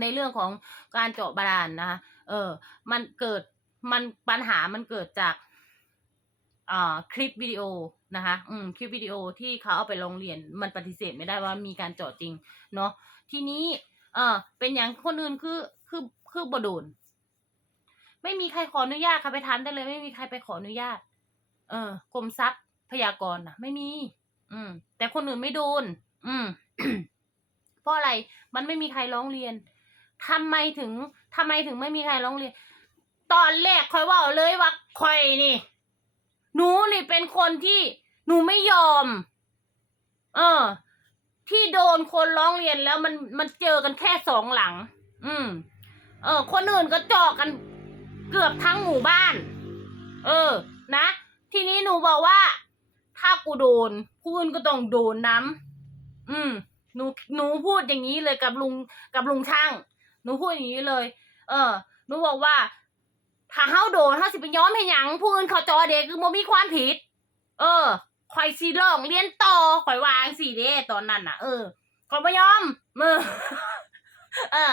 ในเรื่องของการเจาะบาดาลนะคะเออ มันเกิดมันปัญหามันเกิดจากอ่าคลิปวิดีโอนะคะ อืม คลิปวิดีโอที่เขาเอาไปลงเรียน มันปฏิเสธไม่ได้ว่ามีการเจาะจริง เนาะ ทีนี้ เออเป็นอย่างคนอื่นคือ คือ คือบโดน ไม่มีใครขออนุญาตค่ะไปถามได้เลย ไม่มีใครไปขออนุญาต เออกรมทรัพย์พยากรณ์นะไม่มี อืม แต่คนอื่นไม่โดน อืม เพราะอะไร มันไม่มีใครร้องเรียน ทำไมถึงทำไมถึงไม่มีใครร้องเรียน ตอนแรกคอยว่าเลยว่าคอยนี่ หนูนี่เป็นคนที่หนูไม่ยอม เออ ที่โดนคนร้องเรียนแล้วมันมันเจอกันแค่สองหลัง อืม เออ คนอื่นก็เจาะกันเกือบทั้งหมู่บ้าน เออ นะ ทีนี้หนูบอกว่า ถ้ากูโดนผู้อื่นก็ต้องโดนน้ำอืม หนู หนูพูดอย่างนี้เลยกับลุง กับลุงช่าง นูพูดอย่างนี้เลย เออหนูบอกว่า ถ้าเฮาโดนเฮาสิไปย้อมให้หยังผู้อื่นเขาจอเด็กคือบ่มีความผิด เออข่อยสิร้องเรียนต่อข่อยวางสิเด้ตอนนั้นน่ะ เออขอยบ่ยอมเออเออ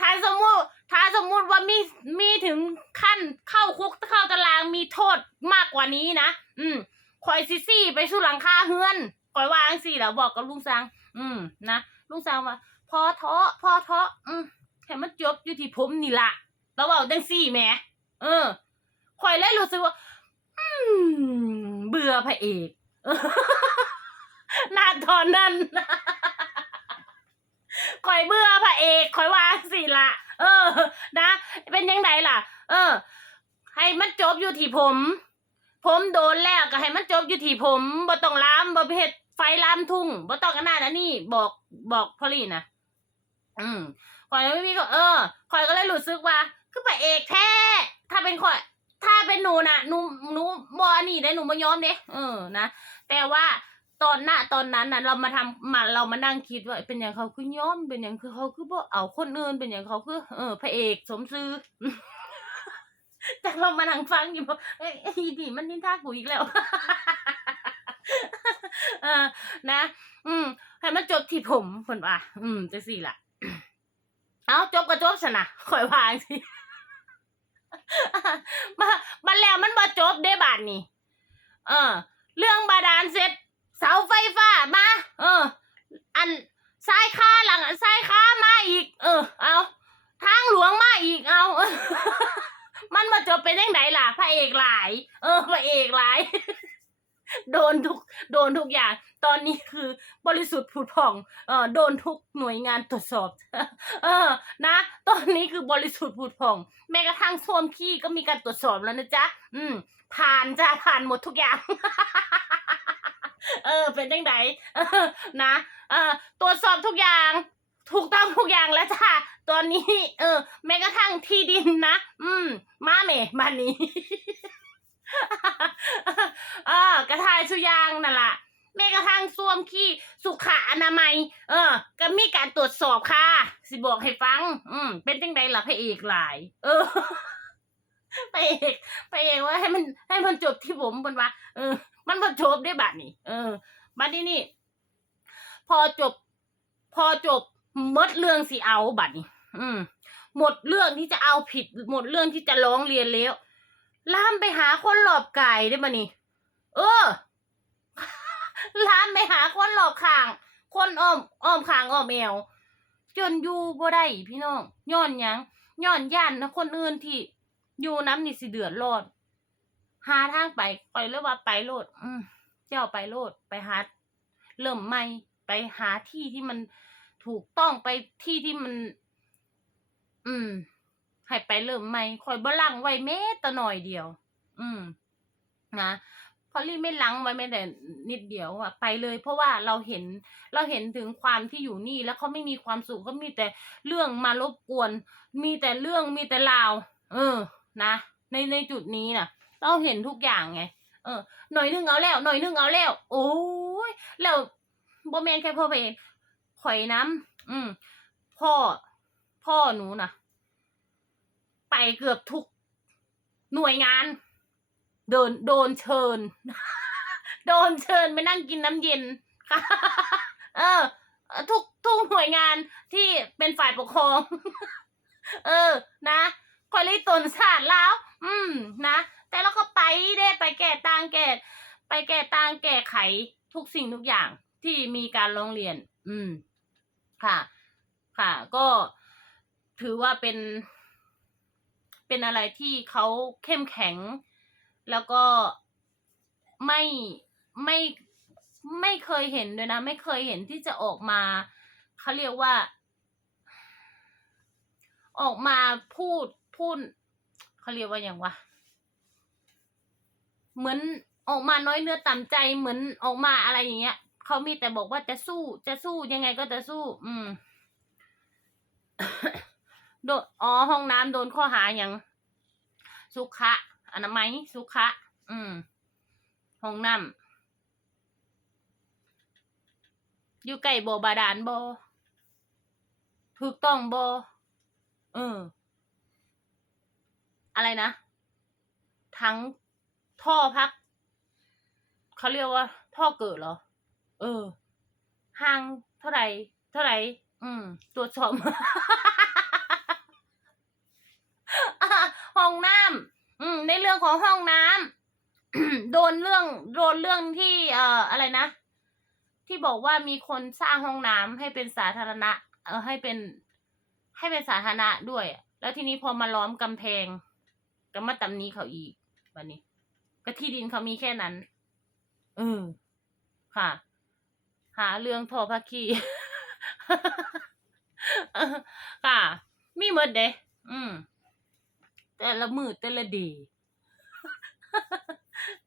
ถ้าสมมุติถ้าสมมุติว่ามีมีถึงขั้นเข้าคุกเข้าตารางมีโทษมากกว่านี้นะอืมข่อยสิซี่ไปสู่หลังคาเฮือนข่อยวางสิแล้วบอกกับลุงสัง อืมนะลุงสังว่าพอเทาะพอเทาะอืม ให้มันจบอยู่ที่ผมนี่ละแล้วเว้าจังซี่แหมเออข่อยเลยรู้สึกว่า อืม เบื่อพระเอกนาตอนนั้นข่อยเบื่อพระเอกข่อยวาจั่งสิละเออ นะ เป็นยังไงล่ะ เออ ให้มันจบอยู่ที่ผม ผมโดนแล้วก็ให้มันจบอยู่ที่ผมบ่ต้องลามบ่ไปเฮ็ดไฟลามทุ่งบ่ต้องกันหน้านนนี่ บอกบอกพอลี่นะอืม ข่อยไม่มีก็เออข่อยก็เลยรู้สึกว่า คือพระเอกแท้ ถ้าเป็นข่อย ถ้าเป็นหนูนะหนูหนูบอันนี้ได้หนูบ่ยอมเด้เออนะแต่ว่าตอนหน้าตอนนั้นน่ะเรามาทำมาเรามานั่งคิดว่าเป็นอย่างเขาคือยอมเป็นอย่างคือเขาคือบ่เอาคนอื่นเป็นอย่างเขาคือ เออพระเอกสมซื่อแต่เรามานั่งฟังอยู่บอกเอ้ยไอ้ดีมันนินทากูอีกแล้วเออนะ อืมให้มันจบที่ผมผลว่า อืมจะสี่ละ เอาจบก็จบชนะข่อยวางสิมามันแล้วมันบ่จบเด้บาดนี้เออ เรื่องบาดาลเสร็จ เสาไฟฟ้ามา เออ อันซ้ายค้าหลังซ้ายค้ามาอีก เออ เอาทางหลวงมาอีกเอามันมาจบเป็นยังไงล่ะพระเอกหลาย เออพระเอกหลาย โดนทุก โดนทุกอย่าง ตอนนี้คือบริสุทธิ์ผุดผ่องเออโดนทุกหน่วยงานตรวจสอบ เออนะ ตอนนี้คือบริสุทธิ์ผุดผ่อง แม้กระทั่งส้วมขี้ก็มีการตรวจสอบแล้วนะจ๊ะอืม ผ่านจ้าผ่านหมดทุกอย่าง เออ เป็นจังไดนะเออตรวจสอบทุกอย่าง ถูกต้องทุกอย่างแล้วจ้าตอนนี้ เออ แม้กระทั่งที่ดินนะอืม มาเมบ้านี้เออกระทายสุยางนั่นแหละ แม้กระทั่งส้วมขี้สุขอนามัย เออ ก็มีการตรวจสอบค่ะ สิบอกให้ฟัง อืม เป็นจังไดล่ะพระเอกหลาย เออพระเอกพระเอกว่าให้มันให้มันจบที่ผมบนว่า เออ มันมาจบได้บัดนี้เออบัดนี้นี่ พอจบ พอจบหมดเรื่องสิเอาบัดนี้อืม หมดเรื่องที่จะเอาผิด หมดเรื่องที่จะร้องเรียนแล้วล่ามไปหาคนหลอบไก่ได้มานี่เออ ลามไปหาคนหลอบข้าง คนอ้อมอ้อมข้างอ้อมแอวจนอยู่บ่ได้พี่น้องย้อนหยังย้อนย่านนะคนอื่นที่อยู่น้ำนี่สิเดือดร้อนหาทางไปปล่อยเลยว่าไปโลด อืมเจ้าไปโลดไปหาเริ่มใหม่ไปหาที่ที่มันถูกต้องไปที่ที่มัน อืมให้ไปเริ่มใหม่คอยบลังไว้แม้แต่หน่อยเดียว อืมนะ พอลี่ไม่ลังไว้แม้แต่นิดเดียวอะไปเลย เพราะว่าเราเห็นเราเห็นถึงความที่อยู่นี่แล้วเขาไม่มีความสุขเขามีแต่เรื่องมารบกวน มีแต่เรื่องมีแต่ราว เออ นะ ในในจุดนี้น่ะ เราเห็นทุกอย่างไง เออ หน่อยนึงเอาแล้ว หน่อยนึงเอาแล้ว โอ้ยแล้วบ่แมนแค่พ่อเพเองข่อยน้ำอืม พ่อ พ่อหนูน่ะ ไปเกือบทุกหน่วยงาน เดินโดนเชิญ โดนเชิญไปนั่งกินน้ำเย็นค่ะเออ ทุกทุกหน่วยงานที่เป็นฝ่ายปกครอง เออ นะคอยเลยตนศาสตร์แล้ว อืม นะ แต่เราก็ไปเด้ไปแก้ต่างแก้ไปแก้ต่างแก้ไขทุกสิ่งทุกอย่างที่มีการร้องเรียน อืม ค่ะ ค่ะ ก็ถือว่าเป็น เป็นอะไรที่เขาเข้มแข็ง แล้วก็ไม่ไม่ไม่เคยเห็นด้วยนะ ไม่เคยเห็นที่จะออกมาเขาเรียกว่า ออกมาพูดพูดเขาเรียกว่าอย่างวะเหมือนออกมาน้อยเนื้อต่ำใจเหมือนออกมาอะไรอย่างเงี้ยเขามีแต่บอกว่าจะสู้จะสู้ยังไงก็จะสู้ อืมโดนอ๋อห้องน้ำโดนข้อหาอย่างสุขะ อนามัยสุขะ อืมห้องน้ำอยู่ใกล้บ่บาดาลบ่ถูกต้องบ่เออ อะไรนะ ทั้งท่อพัก เขาเรียกว่า ท่อเกิดเหรอ เออห่างเท่าไหร่ เท่าไหร่ อืม ตรวจสอบห้องน้ำ อืม ในเรื่องของห้องน้ำโดนเรื่องโดนเรื่องที่เอ่ออะไรนะ ที่บอกว่ามีคนสร้างห้องน้ำให้เป็นสาธารณะ เออให้เป็น ให้เป็นสาธารณะด้วยอะแล้วทีนี้พอมาล้อมกำแพงก็มาตำหนี้เขาอีกวันนี้ ก็ที่ดินเขามีแค่นั้นเออค่ะ หาเรื่องทอพักคีเออค่ะ มีหมดเด้อืม แต่ละมือแต่ละดี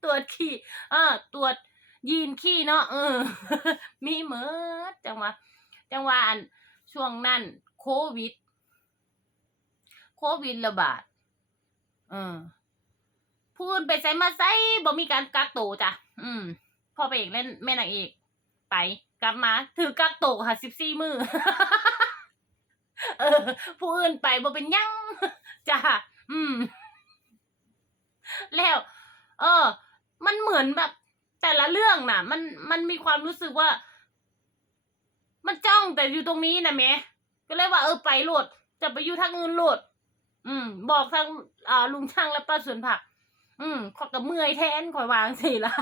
ตรวจขี้เออตรวจยีนขี้เนาะเออ มีเหมิดจังหวะจังหวะอันช่วงนั้นโควิด โควิดระบาดเออพูดไปใส่มาใส่บ่มีการกักโตวจ้ะอืมพ่อไปเอกเล่นแม่นางเอกไปกลับมา ถือกักโตวค่ะสิบสี่มือเออ ผู้อื่นไปบ่เป็นยังจ้ะ อืม แล้ว เออ มันเหมือนแบบ แต่ละเรื่องน่ะ มันมันมีความรู้สึกว่า มันจ้องแต่อยู่ตรงนี้นะแม่ก็เลยว่าเออไปโหลด จะไปอยู่ทางอื่นโหลด อืม บอกทางอ่าลุงช่างและป้าสวนผัก อืมขอยกับเมื่อยแทนคอยวางสิละ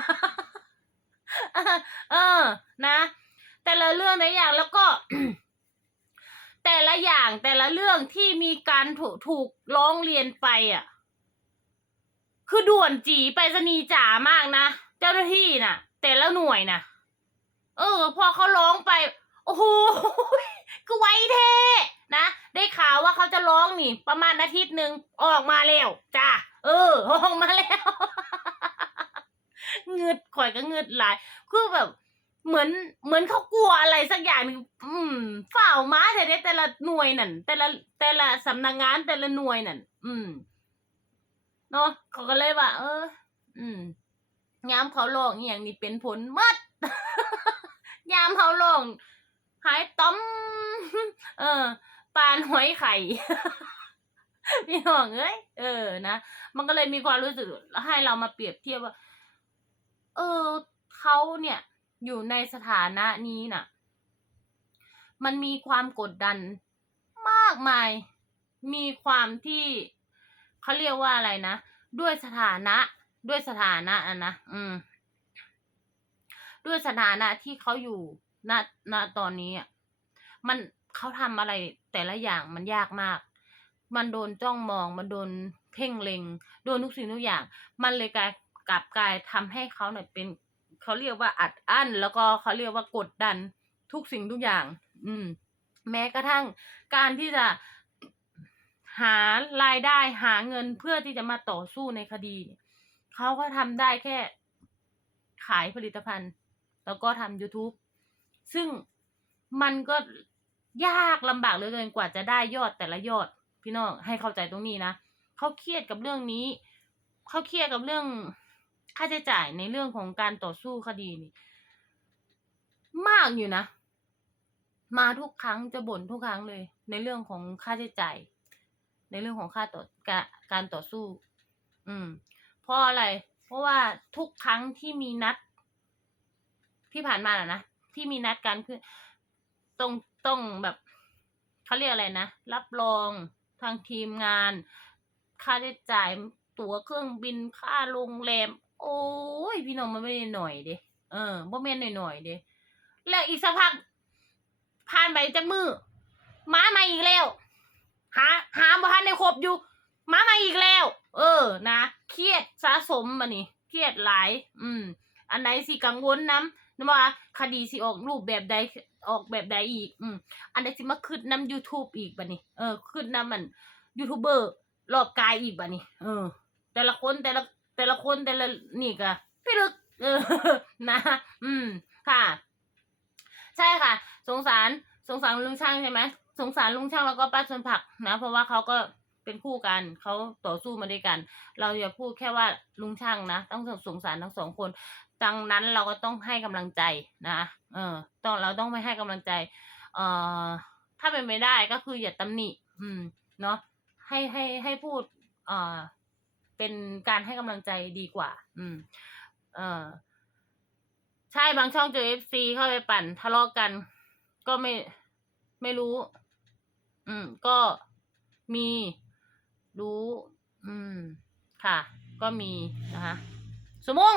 เออ นะ แต่ละเรื่องแต่อย่างแล้วก็ แต่ละอย่างแต่ละเรื่องที่มีการถูกถูกร้องเรียนไปอะ คือด่วนจีไปรษณีจ๋ามากนะ เจ้าหน้าที่น่ะ แต่ละหน่วยน่ะ เออ พอเขาร้องไป โอ้โหก็ไวเทนะ ได้ข่าวว่าเขาจะร้องนี่ ประมาณอาทิตย์หนึ่งออกมาแล้วจ้าเออออกมาแล้วเงืดข่อยก็เงืดหลาย คือแบบ เหมือนเหมือนเขากลัวอะไรสักอย่างหนึ่งอืมฝ่าวมาแต่เนี่ยแต่ละหน่วยนั่น แต่ละแต่ละสำนักงานแต่ละหน่วยนั่น อืมเนาะเขาก็เลยว่า เออ อืมยามเขาลองอย่างนี้เป็นผลมัดยามเขาลองหายต้อมเออปานหอยไข่พี่น้องเอ้ยเออนะมันก็เลยมีความรู้สึกให้เรามาเปรียบเทียบว่า เออเขาเนี่ย อยู่ในสถานะนี้น่ะ มันมีความกดดันมากมาย มีความที่เขาเรียกว่าอะไรนะ ด้วยสถานะ ด้วยสถานะอะนะ อืม ด้วยสถานะที่เขาอยู่ณณตอนนี้อะ มันเขาทำอะไรแต่ละอย่างมันยากมาก มันโดนจ้องมอง มันโดนเพ่งเล็ง โดนทุกสิ่งทุกอย่าง มันเลยกลายกลับกลายทำให้เขาเนี่ยเป็น เขาเรียกว่าอัดอั้น แล้วก็เขาเรียกว่ากดดันทุกสิ่งทุกอย่าง อืม แม้กระทั่งการที่จะหารายได้หาเงินเพื่อที่จะมาต่อสู้ในคดี เขาก็ทำได้แค่ขายผลิตภัณฑ์ แล้วก็ทำ YouTube ซึ่งมันก็ยากลำบากเหลือเกินกว่าจะได้ยอดแต่ละยอด พี่น้องให้เข้าใจตรงนี้นะเขาเครียดกับเรื่องนี้ เขาเครียดกับเรื่อง ค่าใช้จ่ายในเรื่องของการต่อสู้คดีนี่ มากอยู่นะ มาทุกครั้งจะบ่นทุกครั้งเลย ในเรื่องของค่าใช้จ่าย ในเรื่องของค่าต่อการการต่อสู้ อืม เพราะอะไร เพราะว่าทุกครั้งที่มีนัด ที่ผ่านมาน่ะนะที่มีนัดกันคือต้องต้องแบบเขาเรียกอะไรนะรับรองทางทีมงาน ค่าใช้จ่ายตั๋วเครื่องบินค่าโรงแรม โอ้ยพี่น้องมันไม่ได้หน่อยเด้เออบ่แม่นหน่อยๆเด้แล้วอีกสักพักผ่านไปจักมือมาใหมาอีกแล้ว หา หาบ่ทันได้ครบอยู่มาใหมาอีกแล้ว เออ นะเครียดสะสมมานี่เครียดหลาย อืม อันไหนสิกังวลน้ำนะว่าคดีสิออกรูปแบบใดออกแบบใดอีก อืม อันไหนสิมาขึ้นนำ YouTube อีกบัดนี้ เออ ขึ้นนำมันยูทูบเบอร์รอบกายอีกบัดนี้ เออ แต่ละคนแต่ละ แต่ละคนแต่ละนี่ก็พี่ลึกเออนะ อืม ค่ะ ใช่ค่ะ สงสาร สงสารลุงช่างใช่ไหมสงสารลุงช่างแล้วก็ป้าชนผักนะเพราะว่าเขาก็เป็นคู่กันเขาต่อสู้มาด้วยกัน เราอย่าพูดแค่ว่าลุงช่างนะต้องสงสารทั้งสองคนดังนั้นเราก็ต้องให้กำลังใจนะเออต้องเราต้องไม่ให้กำลังใจ เอ่อถ้าเป็นไม่ได้ก็คืออย่าตำหนิ อืม เนาะให้ให้ให้พูด เอ่อ เป็นการให้กำลังใจดีกว่า อืม เออใช่บางช่องเจอเอฟซีเข้าไปปั่นทะเลาะกัน ก็ไม่ไม่รู้ อืม ก็มีรู้ อืม ค่ะ ก็มีนะคะสมมติ